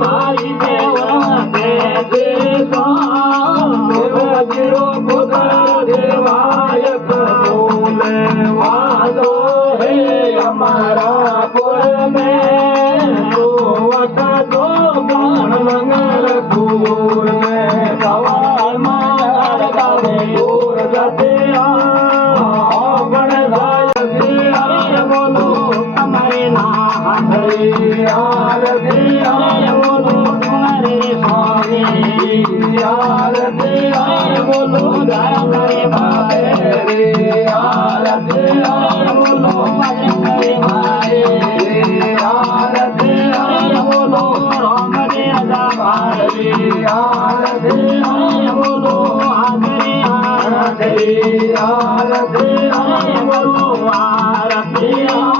મારી દેવજીરો પુત્ર દેવાય બોલે વાદો હે અમારા પુર મેં વખતો ગણ મંગલ કુર મેં સવાર માં ગાવે દૂર જતે બોલો તમારે ના આરતી બોલો તમારે સ્વામી આરતી બોલો દયા કરે બાપે રે આરતી બોલો કરે મારે આરતી બોલો રામ રે રાજા ભારે આરતી બોલો આદરે આરતી બોલો આરતી